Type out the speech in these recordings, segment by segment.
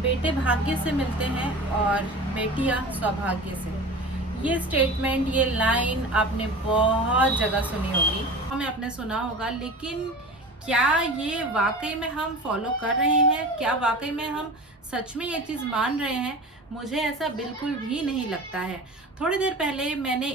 बेटे भाग्य से मिलते हैं और बेटियां सौभाग्य से। ये स्टेटमेंट, ये लाइन आपने बहुत जगह सुनी होगी, हमें आपने सुना होगा, लेकिन क्या ये वाकई में हम फॉलो कर रहे हैं? क्या वाकई में हम सच में ये चीज़ मान रहे हैं? मुझे ऐसा बिल्कुल भी नहीं लगता है। थोड़ी देर पहले मैंने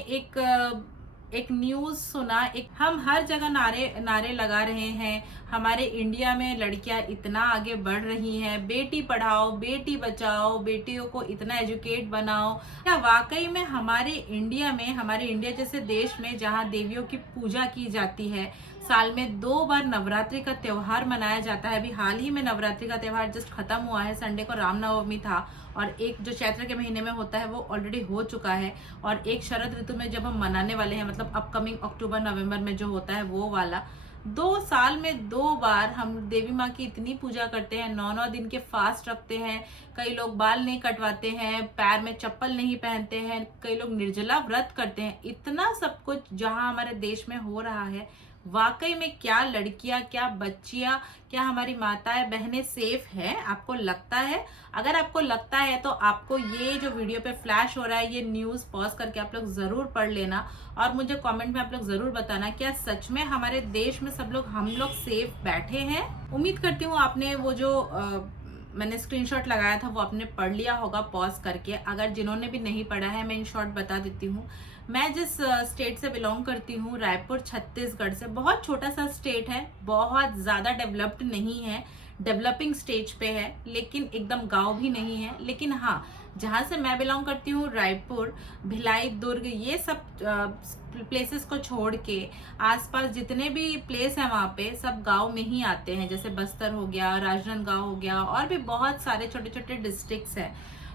एक न्यूज़ सुना। एक हम हर जगह नारे नारे लगा रहे हैं, हमारे इंडिया में लड़कियां इतना आगे बढ़ रही हैं, बेटी पढ़ाओ, बेटी बचाओ, बेटियों को इतना एजुकेट बनाओ। क्या वाकई में हमारे इंडिया में, हमारे इंडिया जैसे देश में जहां देवियों की पूजा की जाती है, साल में 2 बार नवरात्रि का त्योहार मनाया जाता है। अभी हाल ही में नवरात्रि का त्योहार जस्ट खत्म हुआ है, संडे को रामनवमी था, और एक जो चैत्र के महीने में होता है वो ऑलरेडी हो चुका है, और एक शरद ऋतु में जब हम मनाने वाले हैं, मतलब अपकमिंग अक्टूबर नवंबर में जो होता है वो वाला। 2 साल में 2 बार हम देवी माँ की इतनी पूजा करते हैं, 9 9 दिन के फास्ट रखते हैं, कई लोग बाल नहीं कटवाते हैं, पैर में चप्पल नहीं पहनते हैं, कई लोग निर्जला व्रत करते हैं। इतना सब कुछ जहाँ हमारे देश में हो रहा है, वाकई में क्या लड़कियां, क्या बच्चियां, क्या हमारी माताएं बहनें सेफ हैं? आपको लगता है? अगर आपको लगता है तो आपको ये जो वीडियो पे फ्लैश हो रहा है, ये न्यूज़ पॉज करके आप लोग ज़रूर पढ़ लेना और मुझे कमेंट में आप लोग ज़रूर बताना, क्या सच में हमारे देश में हम लोग सेफ बैठे हैं? उम्मीद करती हूँ आपने वो जो मैंने स्क्रीनशॉट लगाया था वो आपने पढ़ लिया होगा पॉज करके। अगर जिन्होंने भी नहीं पढ़ा है, मैं इन शॉर्ट बता देती हूँ। मैं जिस स्टेट से बिलोंग करती हूँ, रायपुर छत्तीसगढ़ से, बहुत छोटा सा स्टेट है, बहुत ज़्यादा डेवलप्ड नहीं है, डेवलपिंग स्टेज पे है, लेकिन एकदम गांव भी नहीं है। लेकिन हाँ, जहाँ से मैं बिलोंग करती हूँ, रायपुर, भिलाई, दुर्ग, ये सब प्लेसेस को छोड़ के आसपास जितने भी प्लेस हैं वहाँ पे सब गांव में ही आते हैं। जैसे बस्तर हो गया, राजनांदगांव हो गया, और भी बहुत सारे छोटे छोटे डिस्ट्रिक्ट्स हैं।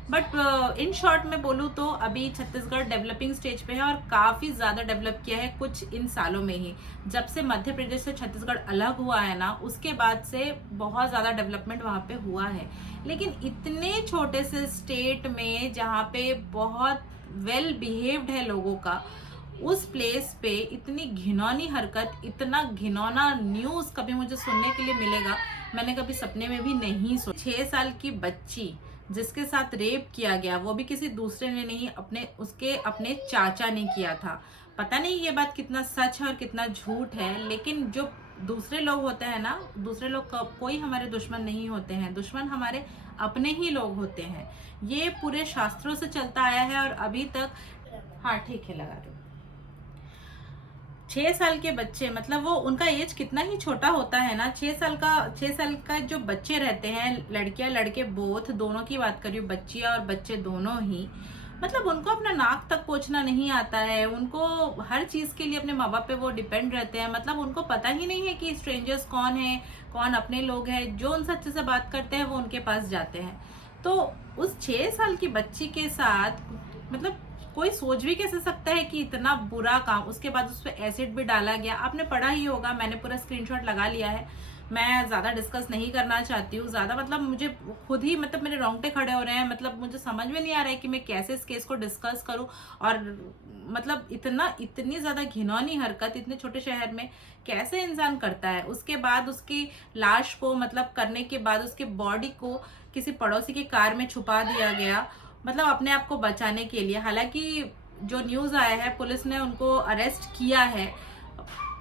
बट इन शॉर्ट में बोलूँ तो अभी छत्तीसगढ़ डेवलपिंग स्टेज पे है और काफ़ी ज़्यादा डेवलप किया है कुछ इन सालों में ही। जब से मध्य प्रदेश से छत्तीसगढ़ अलग हुआ है ना, उसके बाद से बहुत ज़्यादा डेवलपमेंट वहाँ पे हुआ है। लेकिन इतने छोटे से स्टेट में जहाँ पे बहुत वेल बिहेव्ड है लोगों का, उस प्लेस पे इतनी घिनौनी हरकत, इतना घिनौना न्यूज़ कभी मुझे सुनने के लिए मिलेगा, मैंने कभी सपने में भी नहीं सोचा। 6 साल की बच्ची जिसके साथ रेप किया गया, वो भी किसी दूसरे ने नहीं, अपने चाचा ने किया था। पता नहीं ये बात कितना सच है और कितना झूठ है, लेकिन जो दूसरे लोग होते हैं ना, दूसरे लोग कोई हमारे दुश्मन नहीं होते हैं, दुश्मन हमारे अपने ही लोग होते हैं। ये पूरे शास्त्रों से चलता आया है और अभी तक। हाँ ठीक है, लगा दो। 6 साल के बच्चे, मतलब वो उनका एज कितना ही छोटा होता है ना। 6 साल का जो बच्चे रहते हैं, लड़कियां लड़के बोथ, दोनों की बात करिए, बच्चियां और बच्चे दोनों ही, मतलब उनको अपना नाक तक पोंछना नहीं आता है। उनको हर चीज के लिए अपने माँ बाप पे वो डिपेंड रहते हैं। मतलब उनको पता ही नहीं है कि स्ट्रेंजर्स कौन है, कौन अपने लोग हैं। जो उनसे अच्छे से बात करते हैं वो उनके पास जाते हैं। तो उस 6 साल की बच्ची के साथ, मतलब कोई सोच भी कैसे सकता है कि इतना बुरा काम। उसके बाद उस पर एसिड भी डाला गया, आपने पढ़ा ही होगा, मैंने पूरा स्क्रीनशॉट लगा लिया है। मैं ज्यादा डिस्कस नहीं करना चाहती हूँ ज्यादा, मतलब मुझे खुद ही, मतलब मेरे रोंगटे खड़े हो रहे हैं। मतलब मुझे समझ में नहीं आ रहा है कि मैं कैसे इस केस को डिस्कस करूं। और मतलब इतनी ज्यादा घिनौनी हरकत इतने छोटे शहर में कैसे इंसान करता है। उसके बाद उसकी लाश को, मतलब करने के बाद उसके बॉडी को किसी पड़ोसी की कार में छुपा दिया गया, मतलब अपने आप को बचाने के लिए। हालांकि जो न्यूज आया है, पुलिस ने उनको अरेस्ट किया है,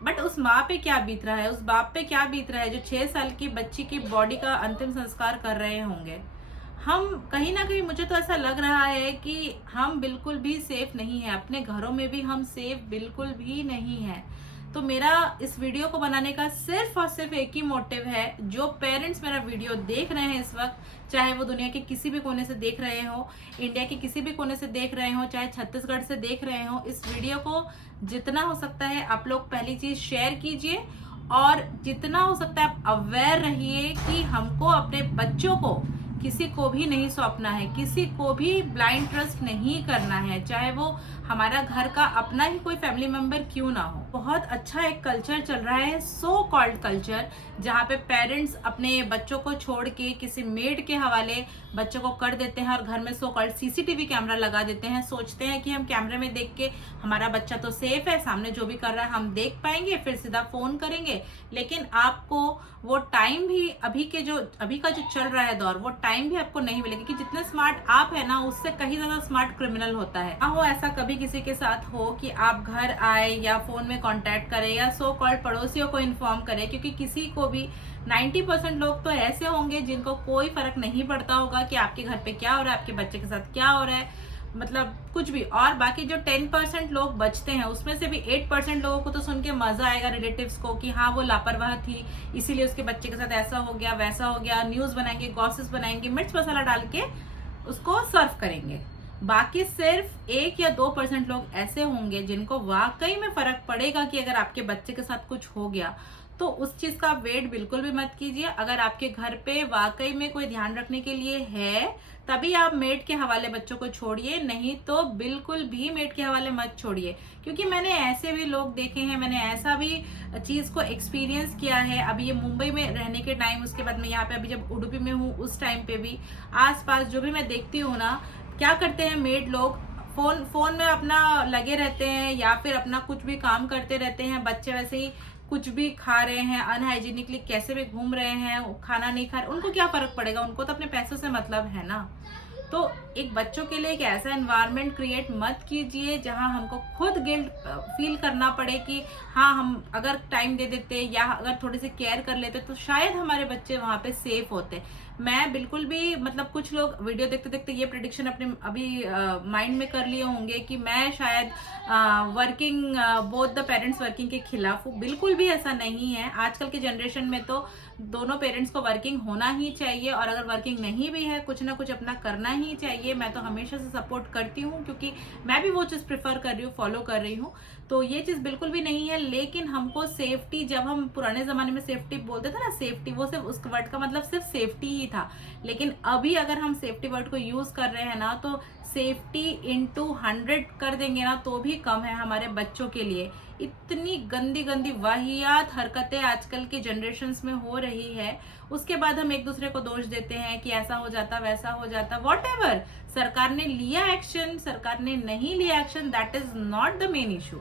बट उस माँ पे क्या बीत रहा है, उस बाप पे क्या बीत रहा है जो 6 साल की बच्ची की बॉडी का अंतिम संस्कार कर रहे होंगे। हम कहीं ना कहीं, मुझे तो ऐसा लग रहा है कि हम बिल्कुल भी सेफ नहीं है, अपने घरों में भी हम सेफ बिल्कुल भी नहीं है। तो मेरा इस वीडियो को बनाने का सिर्फ और सिर्फ एक ही मोटिव है, जो पेरेंट्स मेरा वीडियो देख रहे हैं इस वक्त, चाहे वो दुनिया के किसी भी कोने से देख रहे हो, इंडिया के किसी भी कोने से देख रहे हो, चाहे छत्तीसगढ़ से देख रहे हो, इस वीडियो को जितना हो सकता है आप लोग पहली चीज शेयर कीजिए, और जितना हो सकता है आप अवेयर रहिए कि हमको अपने बच्चों को किसी को भी नहीं सौंपना है, किसी को भी ब्लाइंड ट्रस्ट नहीं करना है, चाहे वो हमारा घर का अपना ही कोई फैमिली मेंबर क्यों ना हो। बहुत अच्छा एक कल्चर चल रहा है, सो कॉल्ड कल्चर, जहाँ पे पेरेंट्स अपने बच्चों को छोड़ के किसी मेड के हवाले बच्चों को कर देते हैं और घर में सो कॉल्ड सीसीटीवी कैमरा लगा देते हैं। सोचते हैं कि हम कैमरे में देख के हमारा बच्चा तो सेफ है, सामने जो भी कर रहा है हम देख पाएंगे, फिर सीधा फोन करेंगे। लेकिन आपको वो टाइम भी अभी का जो चल रहा है दौर, वो टाइम भी आपको नहीं मिलेगा कि जितने स्मार्ट आप है ना, उससे कहीं ज्यादा स्मार्ट क्रिमिनल होता है। ना हो ऐसा कभी किसी के साथ हो कि आप घर आए या फोन में कांटेक्ट करें या सो कॉल्ड पड़ोसियों को इन्फॉर्म करें, क्योंकि किसी को भी 90% लोग तो ऐसे होंगे जिनको कोई फर्क नहीं पड़ता होगा कि आपके घर पे क्या हो रहा है, आपके बच्चे के साथ क्या हो रहा है, मतलब कुछ भी। और बाकी जो 10% लोग बचते हैं, उसमें से भी 8% लोगों को तो सुन के मजा आएगा रिलेटिव्स को कि हाँ वो लापरवाह थी, इसीलिए उसके बच्चे के साथ ऐसा हो गया वैसा हो गया। न्यूज बनाएंगे, गॉसिप्स बनाएंगे, मिर्च मसाला डाल के उसको सर्व करेंगे। बाकी सिर्फ 1 या 2% लोग ऐसे होंगे जिनको वाकई में फर्क पड़ेगा कि अगर आपके बच्चे के साथ कुछ हो गया तो उस चीज का वेट बिल्कुल भी मत कीजिए। अगर आपके घर पे वाकई में कोई ध्यान रखने के लिए है तभी आप मेड के हवाले बच्चों को छोड़िए, नहीं तो बिल्कुल भी मेड के हवाले मत छोड़िए। क्योंकि मैंने ऐसे भी लोग देखे हैं, मैंने ऐसा भी चीज को एक्सपीरियंस किया है। अभी ये मुंबई में रहने के टाइम, उसके बाद मैं यहाँ पे अभी जब उडुपी में हूँ उस टाइम पे भी आसपास जो भी मैं देखती हूँ ना, क्या करते हैं मेड लोग, फोन में अपना लगे रहते हैं या फिर अपना कुछ भी काम करते रहते हैं। बच्चे वैसे ही कुछ भी खा रहे हैं, अनहाइजीनिकली कैसे भी घूम रहे हैं, खाना नहीं खा रहे, उनको क्या फर्क पड़ेगा, उनको तो अपने पैसों से मतलब है ना। तो एक बच्चों के लिए एक ऐसा एनवायरनमेंट क्रिएट मत कीजिए जहां हमको खुद गिल्ट फील करना पड़े कि हाँ हम अगर टाइम दे देते या अगर थोड़ी सी केयर कर लेते तो शायद हमारे बच्चे वहां पे सेफ होते। मैं बिल्कुल भी, मतलब कुछ लोग वीडियो देखते देखते ये प्रेडिक्शन अपने अभी माइंड में कर लिए होंगे कि मैं शायद working, both the parents working के खिलाफ हूँ। बिल्कुल भी ऐसा नहीं है। आजकल के जनरेशन में तो दोनों पेरेंट्स को वर्किंग होना ही चाहिए, और अगर वर्किंग नहीं भी है कुछ ना कुछ अपना करना ही चाहिए। मैं तो हमेशा से सपोर्ट करती हूँ क्योंकि मैं भी वो चीज़ प्रेफर कर रही हूँ, फॉलो कर रही हूँ। तो ये चीज़ बिल्कुल भी नहीं है। लेकिन हमको सेफ्टी, जब हम पुराने ज़माने में सेफ्टी बोलते थे ना, सेफ्टी वो सिर्फ उस वर्ड का मतलब सिर्फ सेफ्टी ही था। लेकिन अभी अगर हम सेफ्टी वर्ड को यूज़ कर रहे हैं ना, तो सेफ्टी इंटू 100 कर देंगे ना तो भी कम है हमारे बच्चों के लिए। इतनी गंदी गंदी वाहियात हरकतें आजकल के जनरेशन्स में हो रही है, उसके बाद हम एक दूसरे को दोष देते हैं कि ऐसा हो जाता वैसा हो जाता, व्हाटएवर। सरकार ने लिया एक्शन, सरकार ने नहीं लिया action, that is not the main issue.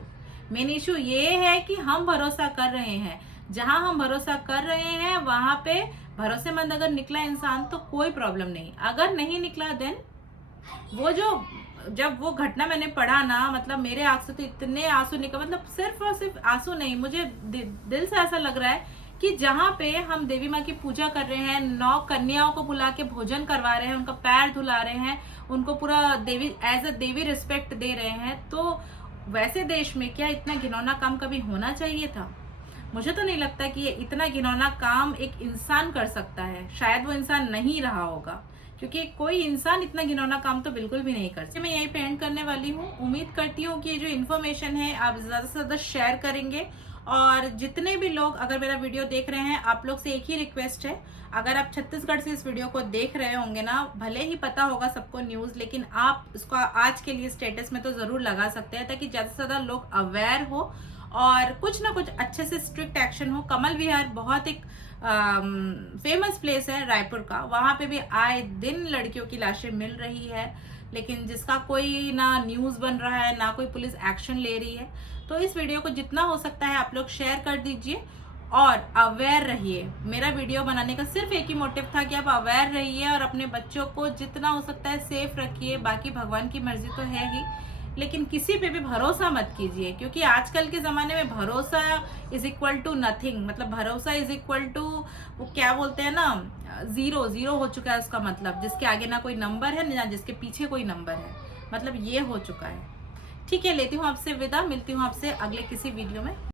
Main issue ये है कि हम भरोसा कर रहे हैं, जहां हम भरोसा कर रहे हैं वहां पे भरोसेमंद अगर निकला इंसान तो कोई प्रॉब्लम नहीं, अगर नहीं निकला देन वो जो, जब वो घटना मैंने पढ़ा ना, मतलब मेरे आंख से तो इतने आंसू निकल, मतलब सिर्फ और सिर्फ आंसू नहीं, मुझे दिल से ऐसा लग रहा है कि जहाँ पे हम देवी माँ की पूजा कर रहे हैं, 9 कन्याओं को बुला के भोजन करवा रहे हैं, उनका पैर धुला रहे हैं, उनको पूरा देवी एज अ देवी रिस्पेक्ट दे रहे हैं, तो वैसे देश में क्या इतना घिनौना काम कभी होना चाहिए था? मुझे तो नहीं लगता कि ये इतना घिनौना काम एक इंसान कर सकता है। शायद वो इंसान नहीं रहा होगा, क्योंकि कोई इंसान इतना घिनौना काम तो बिल्कुल भी नहीं कर सकता। मैं यहीं पे एंड करने वाली हूँ। उम्मीद करती हूँ कि ये जो इन्फॉर्मेशन है आप ज्यादा से ज्यादा शेयर करेंगे। और जितने भी लोग अगर मेरा वीडियो देख रहे हैं, आप लोग से एक ही रिक्वेस्ट है, अगर आप छत्तीसगढ़ से इस वीडियो को देख रहे होंगे ना, भले ही पता होगा सबको न्यूज, लेकिन आप इसको आज के लिए स्टेटस में तो जरूर लगा सकते हैं ताकि ज्यादा से ज्यादा लोग अवेयर हो और कुछ ना कुछ अच्छे से स्ट्रिक्ट एक्शन हो। कमल विहार बहुत एक फेमस प्लेस है रायपुर का, वहां पे भी आए दिन लड़कियों की लाशें मिल रही है, लेकिन जिसका कोई ना न्यूज बन रहा है ना कोई पुलिस एक्शन ले रही है। तो इस वीडियो को जितना हो सकता है आप लोग शेयर कर दीजिए और अवेयर रहिए। मेरा वीडियो बनाने का सिर्फ एक ही मोटिव था कि आप अवेयर रहिए और अपने बच्चों को जितना हो सकता है सेफ रखिए। बाकी भगवान की मर्जी तो है ही, लेकिन किसी पे भी भरोसा मत कीजिए, क्योंकि आजकल के ज़माने में भरोसा इज इक्वल टू नथिंग। मतलब भरोसा इज इक्वल टू, वो क्या बोलते हैं ना, जीरो। जीरो हो चुका है उसका मतलब, जिसके आगे ना कोई नंबर है ना जिसके पीछे कोई नंबर है, मतलब ये हो चुका है। ठीक है, लेती हूँ आपसे विदा, मिलती हूँ आपसे अगले किसी वीडियो में।